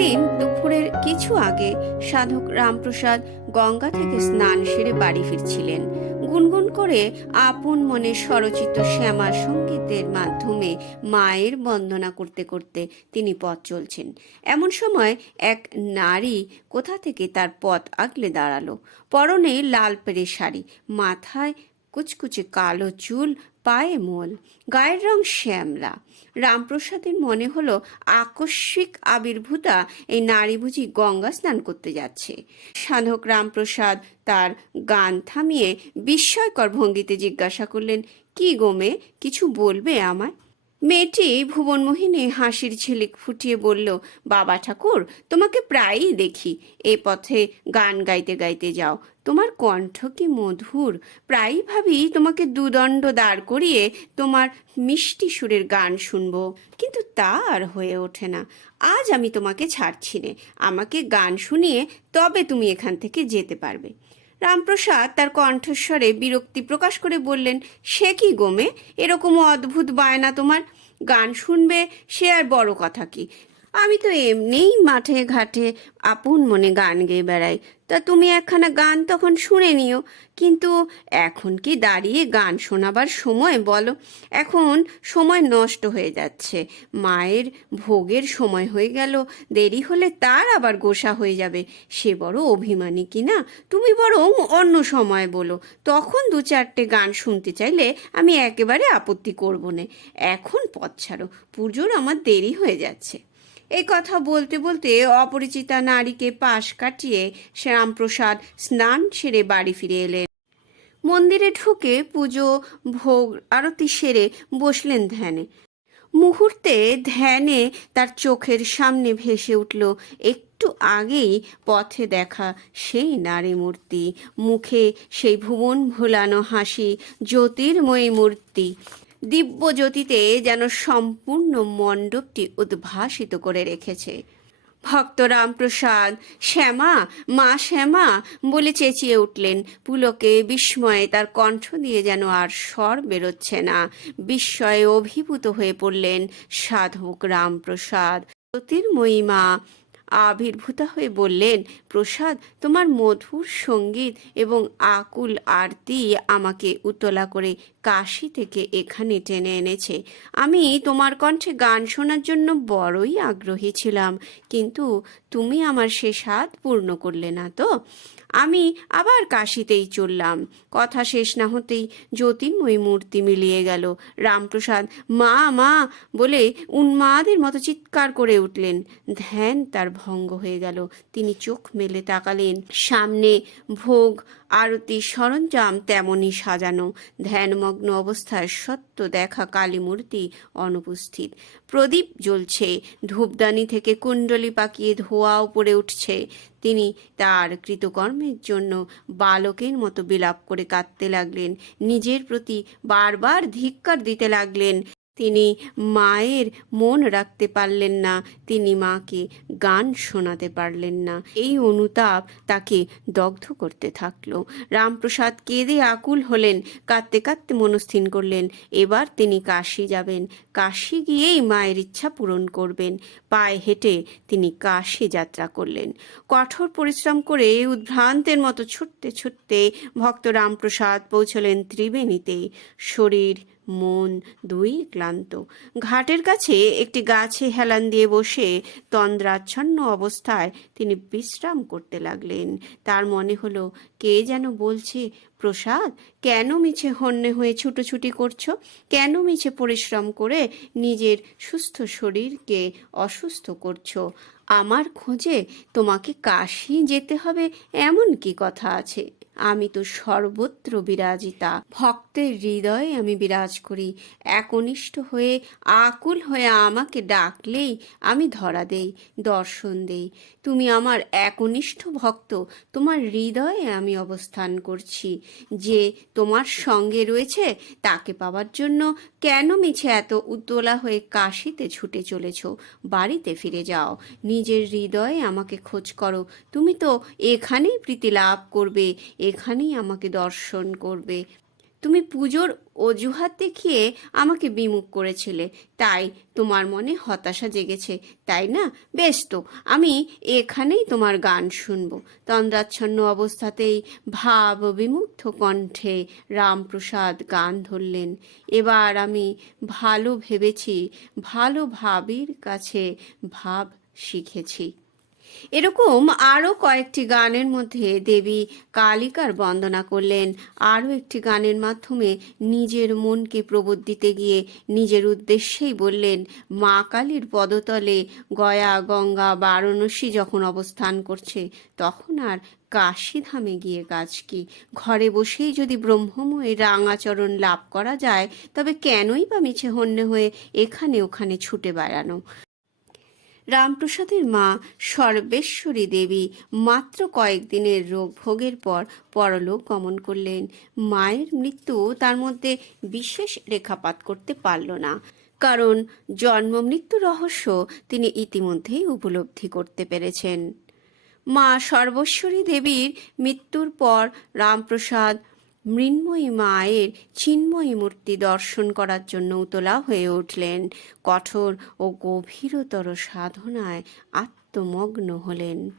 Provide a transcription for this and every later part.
একদিন দুপুরের কিছু আগে সাধক রামপ্রসাদ গঙ্গা থেকে স্নান সেরে বাড়ি ফিরছিলেন। গুনগুন করে আপন মনে স্বরচিত শ্যামা সঙ্গীতের মাধ্যমে মায়ের বন্দনা করতে করতে তিনি পথ চলছেন। এমন সময় এক নারী কোথা থেকে তার পথ আগলে দাঁড়াল। পরনে লাল পেরে শাড়ি, মাথায় কুচকুচে কালো চুল পায়ে মোল, গায়ের রং শ্যামলা। রামপ্রসাদের মনে হলো আকস্মিক আবির্ভূতা এই নারী বুঝি গঙ্গা স্নান করতে যাচ্ছে। সাধক রামপ্রসাদ তার গান থামিয়ে বিস্ময়কর ভঙ্গিতে জিজ্ঞাসা করলেন, কি গোমে কিছু বলবে আমায়? মেয়েটি ভুবনমোহিনী হাসির ঝিলিক ফুটিয়ে বলল, বাবা ঠাকুর, তোমাকে প্রায়ই দেখি। এ পথে গান গাইতে গাইতে যাও। তোমার কণ্ঠ কি মধুর? প্রায়ই ভাবি তোমাকে দুদণ্ড দাঁড় করিয়ে তোমার মিষ্টি সুরের গান শুনব। কিন্তু তা আর হয়ে ওঠে না। আজ আমি তোমাকে ছাড়ছি নে। আমাকে গান শুনিয়ে তবে তুমি এখান থেকে যেতে পারবে। রামপ্রসাদ তার কণ্ঠস্বরে বিরক্তি প্রকাশ করে বললেন, সে কি গোমে এরকম অদ্ভুত বায়না তোমার। গান শুনবে, সে আর বড় কথা কি? আমি তো এমনিই মাঠে ঘাটে আপন মনে গান গেয়ে বেড়াই। তা তুমি একখানা গান তখন শুনে নিও। কিন্তু এখন কি দাঁড়িয়ে গান শোনাবার সময় বলো? এখন সময় নষ্ট হয়ে যাচ্ছে। মায়ের ভোগের সময় হয়ে গেল। দেরি হলে তার আবার গোসা হয়ে যাবে। সে বড় অভিমানী কি না? তুমি বরং অন্য সময় বলো। তখন দু চারটে গান শুনতে চাইলে আমি একেবারে আপত্তি করব না। এখন পথ ছাড়ো। পুজোর আমার দেরি হয়ে যাচ্ছে। এই কথা বলতে বলতে অপরিচিতা নারীকে পাশ কাটিয়ে শ্যামপ্রসাদ স্নান সেরে বাড়ি ফিরে এলেন। মন্দিরে ঢুকে পুজো, ভোগ, আরতি সেরে বসলেন ধ্যানে। মুহূর্তে ধ্যানে তার চোখের সামনে ভেসে উঠল একটু আগেই পথে দেখা সেই নারী মূর্তি। মুখে সেই ভুবন ভোলানো হাসি, জ্যোতির্ময়ী মূর্তি। দিব্য জ্যোতিতে যেন সম্পূর্ণ মণ্ডপটি উদ্ভাসিত করে রেখেছে। ভক্ত রামপ্রসাদ, শ্যামা, মা শ্যামা বলে চেঁচিয়ে উঠলেন। পুলকে বিস্ময়ে তার কণ্ঠ দিয়ে যেন আর স্বর বেরোচ্ছে না। বিস্ময়ে অভিভূত হয়ে পড়লেন সাধক রামপ্রসাদ। জ্যোতির্ময়ী মা আবির্ভূতা হয়ে বললেন, প্রসাদ, তোমার মধুর সংগীত এবং আকুল আরতি আমাকে উতলা করে কাশি থেকে এখানে টেনে এনেছে। আমি তোমার কণ্ঠে গান শোনার জন্য বড়ই আগ্রহী ছিলাম, কিন্তু তুমি আমার সে স্বাদ পূর্ণ করলে না তো। আমি আবার কাশিতেই চললাম। কথা শেষ না হতেই জ্যোতির্ময়ী মূর্তি মিলিয়ে গেল। রামপ্রসাদ, মা মা! বলে উন্মাদের মতো চিৎকার করে উঠলেন। ধ্যান তার ভঙ্গ হয়ে গেল। তিনি চোখ মেলে তাকালেন। সামনে ভোগ, আরতি, সরঞ্জাম তেমনই সাজানো। ধ্যানমগ্ন অবস্থায় সত্য দেখা কালী মূর্তি অনুপস্থিত। প্রদীপ জ্বলছে। ধূপদানি থেকে কুণ্ডলি পাকিয়ে ধোঁয়া উপরে উঠছে। তিনি তার কৃতকর্মের জন্য বালকের মতো বিলাপ করে কাঁদতে লাগলেন। নিজের প্রতি বারবার ধিক্কার দিতে লাগলেন। তিনি মায়ের মন রাখতে পারলেন না, তিনি মাকে গান শোনাতে পারলেন না। এই অনুতাপ তাকে দগ্ধ করতে থাকল। রামপ্রসাদ কেঁদে আকুল হলেন, কাঁদতে কাঁদতে মনস্থির করলেন। এবার তিনি কাশি যাবেন। কাশি গিয়েই মায়ের ইচ্ছা পূরণ করবেন। পায়ে হেঁটে তিনি কাশি যাত্রা করলেন। কঠোর পরিশ্রম করে উদ্ভ্রান্তের মতো ছুটতে ছুটতে ভক্ত রামপ্রসাদ পৌঁছলেন ত্রিবেণীতে। শরীর মন দুই ক্লান্ত। ঘাটের কাছে একটি গাছে হেলান দিয়ে বসে তন্দ্রাচ্ছন্ন অবস্থায় তিনি বিশ্রাম করতে লাগলেন। তার মনে হলো, কে যেন বলছে, প্রসাদ, কেন মিছে হন্যে হয়ে ছুটোছুটি করছ? কেন মিছে পরিশ্রম করে নিজের সুস্থ শরীরকে অসুস্থ করছ? আমার খোঁজে তোমাকে কাশি যেতে হবে, এমন কি কথা আছে? আমি তো সর্বত্র বিরাজিতা। ভক্তের হৃদয়ে আমি বিরাজ করি। একনিষ্ঠ হয়ে, আকুল হয়ে আমাকে ডাকলেই আমি ধরা দেই, দর্শন দেই। তুমি আমার একনিষ্ঠ ভক্ত, তোমার হৃদয়ে আমি অবস্থান করছি। যে তোমার সঙ্গে রয়েছে, তাকে পাওয়ার জন্য কেন মিছে এত উত্তোলা হয়ে কাশিতে ছুটে চলেছ? বাড়িতে ফিরে যাও। নিজের হৃদয়ে আমাকে খোঁজ করো। তুমি তো এখানেই প্রীতি লাভ করবে। এখানেই আমাকে দর্শন করবে। তুমি পুজোর অজুহাত দেখিয়ে আমাকে বিমুখ করেছিলে। তাই তোমার মনে হতাশা জেগেছে, তাই না? বেশ তো, আমি এখানেই তোমার গান শুনব। তন্দ্রাচ্ছন্ন অবস্থাতেই ভাব বিমুগ্ধ কণ্ঠে রামপ্রসাদ গান ধরলেন। এবার আমি ভালো ভেবেছি, ভালো ভাবির কাছে ভাব শিখেছি। এরকম আরও কয়েকটি গানের মধ্যে দেবী কালিকার বন্দনা করলেন। আরও একটি গানের মাধ্যমে নিজের মনকে প্রবোধ দিতে গিয়ে নিজের উদ্দেশ্যেই বললেন, মা কালীর পদতলে গয়া, গঙ্গা, বারাণসী যখন অবস্থান করছে, তখন আর কাশীধামে গিয়ে কাজ কি? ঘরে বসেই যদি ব্রহ্মময় রাঙাচরণ লাভ করা যায়, তবে কেনই বা মিছে হন্যে হয়ে এখানে ওখানে ছুটে বেড়ানো? রামপ্রসাদের মা সর্বেশ্বরী দেবী মাত্র কয়েকদিনের রোগ ভোগের পর পরলোক গমন করলেন। মায়ের মৃত্যু তার মধ্যে বিশেষ রেখাপাত করতে পারল না। কারণ জন্ম মৃত্যু রহস্য তিনি ইতিমধ্যেই উপলব্ধি করতে পেরেছেন। মা সর্বশ্বরী দেবীর মৃত্যুর পর রামপ্রসাদ মৃন্ময়ী মায়ের চিন্ময়ী মূর্তি দর্শন করার জন্য উতলা হয়ে উঠলেন। কঠোর ও গভীরতর সাধনায় আত্মমগ্ন হলেন।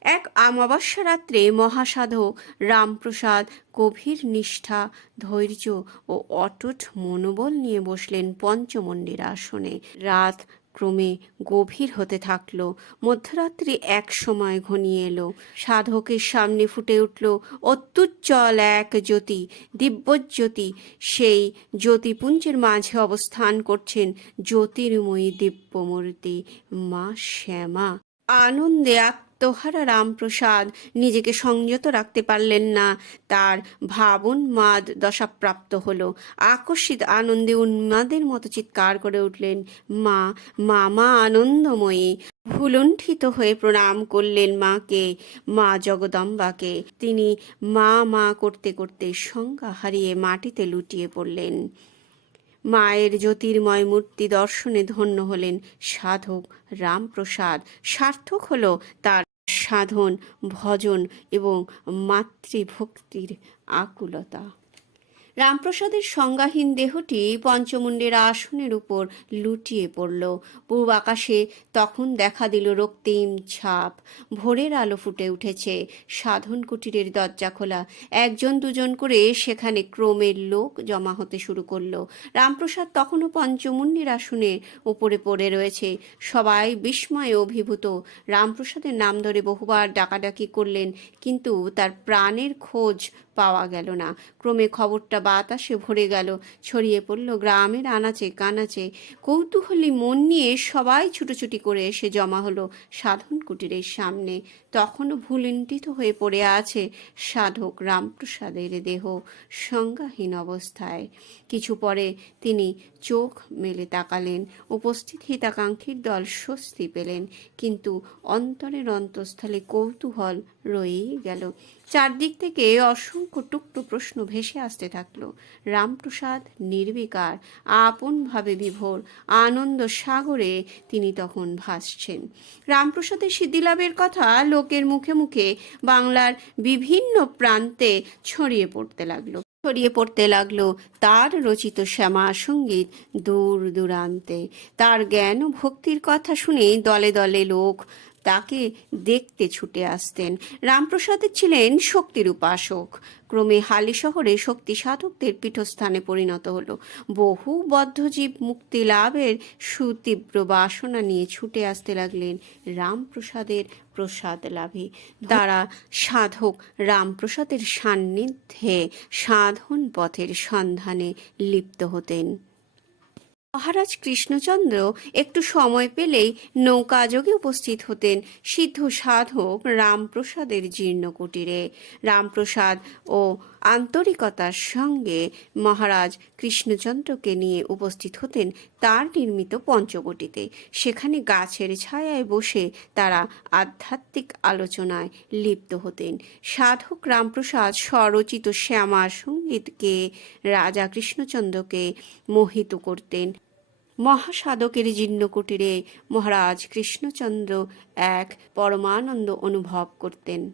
এক অমাবস্যা রাত্রে মহাসাধক রামপ্রসাদ গভীর নিষ্ঠা, ধৈর্য ও অটুট মনোবল নিয়ে বসলেন পঞ্চমন্ডির আসনে। রাত ক্রমে গভীর হতে থাকল। মধ্যরাত্রি এক সময় ঘনিয়ে এলো। সাধকের সামনে ফুটে উঠল অত্যুজ্জ্বল এক জ্যোতি, দিব্যজ্যোতি। সেই জ্যোতিপুঞ্জের মাঝে অবস্থান করছেন জ্যোতির্ময়ী দিব্যমূর্তি মা শ্যামা। আনন্দে আত্মহারা রামপ্রসাদ। নিজেকে সংযত রাখতে পারলেন না। তার ভাবুন্মাদ দশাপ্রাপ্ত হলো। আকস্মিত আনন্দে উন্মাদের মতো চিৎকার করে উঠলেন, মা, মামা আনন্দময়ী। ভুলুণ্ঠিত হয়ে প্রণাম করলেন মাকে, মা জগদম্বাকে। তিনি মা মা করতে করতে সংজ্ঞা হারিয়ে মাটিতে লুটিয়ে পড়লেন। মায়ের জ্যোতির্ময় মূর্তি দর্শনে ধন্য হলেন সাধক রামপ্রসাদ। সার্থক হল তার সাধন ভজন এবং মাতৃভক্তির আকুলতা। রামপ্রসাদের সংজ্ঞাহীন দেহটি পঞ্চমুণ্ডের আসনের উপর লুটিয়ে পড়ল। পূর্ব আকাশে তখন দেখা দিল রক্তিম ছাপ। ভোরের আলো ফুটে উঠেছে। সাধন কুটিরের দরজা খোলা। একজন দুজন করে সেখানে ক্রমের লোক জমা হতে শুরু করল। রামপ্রসাদ তখনও পঞ্চমুণ্ডের আসনের উপরে পড়ে রয়েছে। সবাই বিস্ময়ে অভিভূত। রামপ্রসাদের নাম ধরে বহুবার ডাকাডাকি করলেন, কিন্তু তার প্রাণের খোঁজ পাওয়া গেল না। ক্রমে খবরটা বাতাসে ভরে গেল। ছড়িয়ে পড়ল গ্রামের আনাচে কানাচে। কৌতূহলী মন নিয়ে সবাই ছুটোছুটি করে এসে জমা হলো সাধন কুটিরের সামনে। তখনও ভুলুণ্ঠিত হয়ে পড়ে আছে সাধক রামপ্রসাদের দেহ সংজ্ঞাহীন অবস্থায়। কিছু পরে তিনি চোখ মেলে তাকালেন, উপস্থিত হিতাকাঙ্ক্ষীর দল স্বস্তি পেলেন, কিন্তু অন্তরের অন্তঃস্থলে কৌতূহল রয়েই গেল। চারদিক থেকে অসংখ্য টুকটো প্রশ্ন ভেসে আসতে থাকল। রামপ্রসাদ নির্বিকার, আপনভাবে বিভোর, আনন্দ সাগরে তিনি তখন ভাসছেন। রামপ্রসাদের সিদ্ধিলাভের কথা লোকের মুখে মুখে বাংলার বিভিন্ন প্রান্তে ছড়িয়ে পড়তে লাগল। ছড়িয়ে পড়তে লাগল তার রচিত শ্যামা সংগীত দূর দূরান্তে। তার জ্ঞান ও ভক্তির কথা শুনে দলে দলে লোক তাকে দেখতে ছুটে আসতেন। রামপ্রসাদের ছিলেন শক্তির উপাসক। ক্রমে হালি শহরে শক্তি সাধকদের পীঠস্থানে পরিণত হল। বহু বদ্ধজীব মুক্তি লাভের সুতীব্র বাসনা নিয়ে ছুটে আসতে লাগলেন রামপ্রসাদের প্রসাদ লাভে। তারা সাধক রামপ্রসাদের সান্নিধ্যে সাধন পথের সন্ধানে লিপ্ত হতেন। মহারাজ কৃষ্ণচন্দ্র একটু সময় পেলেই নৌকাযোগে উপস্থিত হতেন সিদ্ধ সাধক রামপ্রসাদের জীর্ণ কুটিরে রামপ্রসাদ ও আন্তরিকতার সঙ্গে মহারাজ কৃষ্ণচন্দ্রকে নিয়ে উপস্থিত হতেন তার নির্মিত পঞ্চবটিতে। সেখানে গাছের ছায়ায় বসে তারা আধ্যাত্মিক আলোচনায় লিপ্ত হতেন। সাধক রামপ্রসাদ স্বরচিত শ্যামা সঙ্গীতকে রাজা কৃষ্ণচন্দ্রকে মোহিত করতেন। মহাসাধকের জীর্ণ কুটিরে মহারাজ কৃষ্ণচন্দ্র এক পরমানন্দ অনুভব করতেন।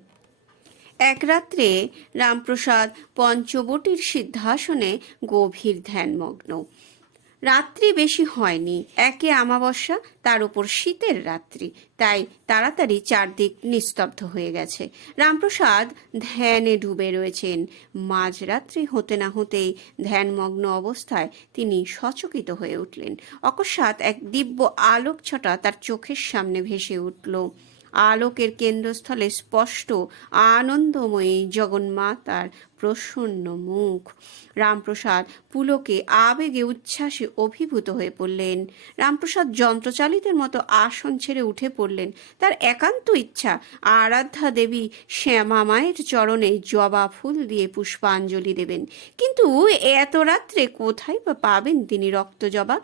এক রাত্রে রামপ্রসাদ পঞ্চবটির সিদ্ধাসনে গভীর ধ্যানমগ্ন। রাত্রি বেশি হয়নি, একে আমাবস্যা তার উপর শীতের রাত্রি। তাই তাড়াতাড়ি চারদিক নিস্তব্ধ হয়ে গেছে। রামপ্রসাদ ধ্যানে ডুবে রয়েছেন। মাঝরাত্রি হতে না হতেই ধ্যানমগ্ন অবস্থায় তিনি সচকিত হয়ে উঠলেন। অকস্মাৎ এক দিব্য আলোক ছটা তার চোখের সামনে ভেসে উঠল। আলোকের কেন্দ্রস্থলে স্পষ্ট, আনন্দময়ী জগন্মাতার প্রসন্ন মুখ। রামপ্রসাদ পুলকে আবেগে উচ্ছ্বাসে অভিভূত হয়ে পড়লেন। রামপ্রসাদ যন্ত্রচালিতের মতো আসন ছেড়ে উঠে পড়লেন। তার একান্ত ইচ্ছা, আরাধ্যা দেবী শ্যামা মায়ের চরণে জবা ফুল দিয়ে পুষ্পাঞ্জলি দেবেন। কিন্তু এত রাত্রে কোথায় বা পাবেন তিনি রক্ত জবা?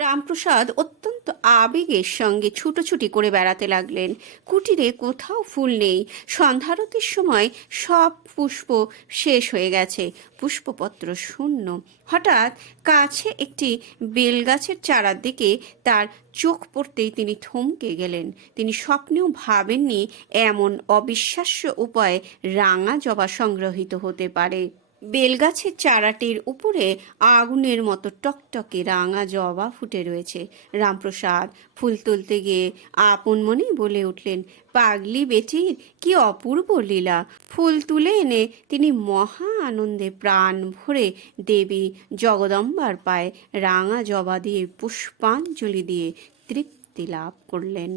রামপ্রসাদ অত্যন্ত আবেগের সঙ্গে ছুটোছুটি করে বেড়াতে লাগলেন। কুটিরে কোথাও ফুল নেই। সন্ধ্যারতির সময় সব পুষ্প শেষ হয়ে গেছে। পুষ্পপত্র শূন্য। হঠাৎ কাছে একটি বেলগাছের চারার দিকে তার চোখ পড়তেই তিনি থমকে গেলেন। তিনি স্বপ্নেও ভাবেননি এমন অবিশ্বাস্য উপায়ে রাঙা জবা সংগ্রহিত হতে পারে। বেলগাছের চারাটির উপরে আগুনের মতো টকটকে রাঙা জবা ফুটে রয়েছে। রামপ্রসাদ ফুল তুলতে গিয়ে আপন মনেই বলে উঠলেন, পাগলি বেটির কি অপূর্ব লীলা। ফুল তুলে এনে তিনি মহা আনন্দে প্রাণ ভরে দেবী জগদম্বার পায়ে রাঙা জবা দিয়ে পুষ্পাঞ্জলি দিয়ে তৃপ্তি লাভ করলেন।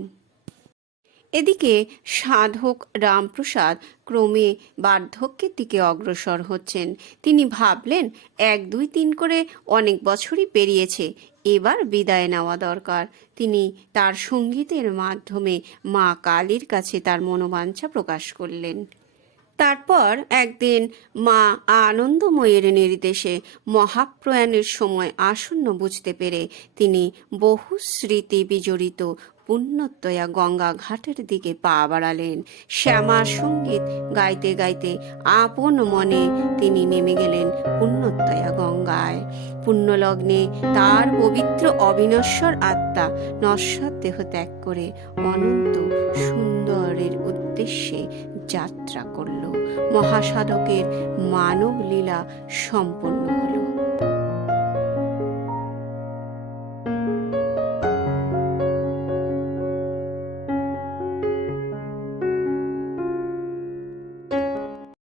এদিকে সাধক রামপ্রসাদ ক্রমে বার্ধক্যের দিকে অগ্রসর হচ্ছেন। তিনি ভাবলেন, এক, দুই, তিন করে অনেক বছরই পেরিয়েছে, এবার বিদায় নেওয়া দরকার। তিনি তার সঙ্গীতের মাধ্যমে মা কালীর কাছে তার মনোবাঞ্ছা প্রকাশ করলেন। তারপর একদিন মা আনন্দময়ের নির্দেশে মহাপ্রয়াণের সময় আসন্ন বুঝতে পেরে তিনি বহু স্মৃতি বিজড়িত পুণ্যতয়া গঙ্গা ঘাটের দিকে পা বাড়ালেন। শ্যামা সংগীত গাইতে গাইতে আপন মনে তিনি নেমে গেলেন পুণ্যতয়া গঙ্গায়। পুণ্যলগ্নে তার পবিত্র অবিনশ্বর আত্মা নশ্বর দেহ ত্যাগ করে অনন্ত সুন্দরের উদ্দেশ্যে যাত্রা করল। মহাসাধকের মানব লীলা সম্পন্ন হলো।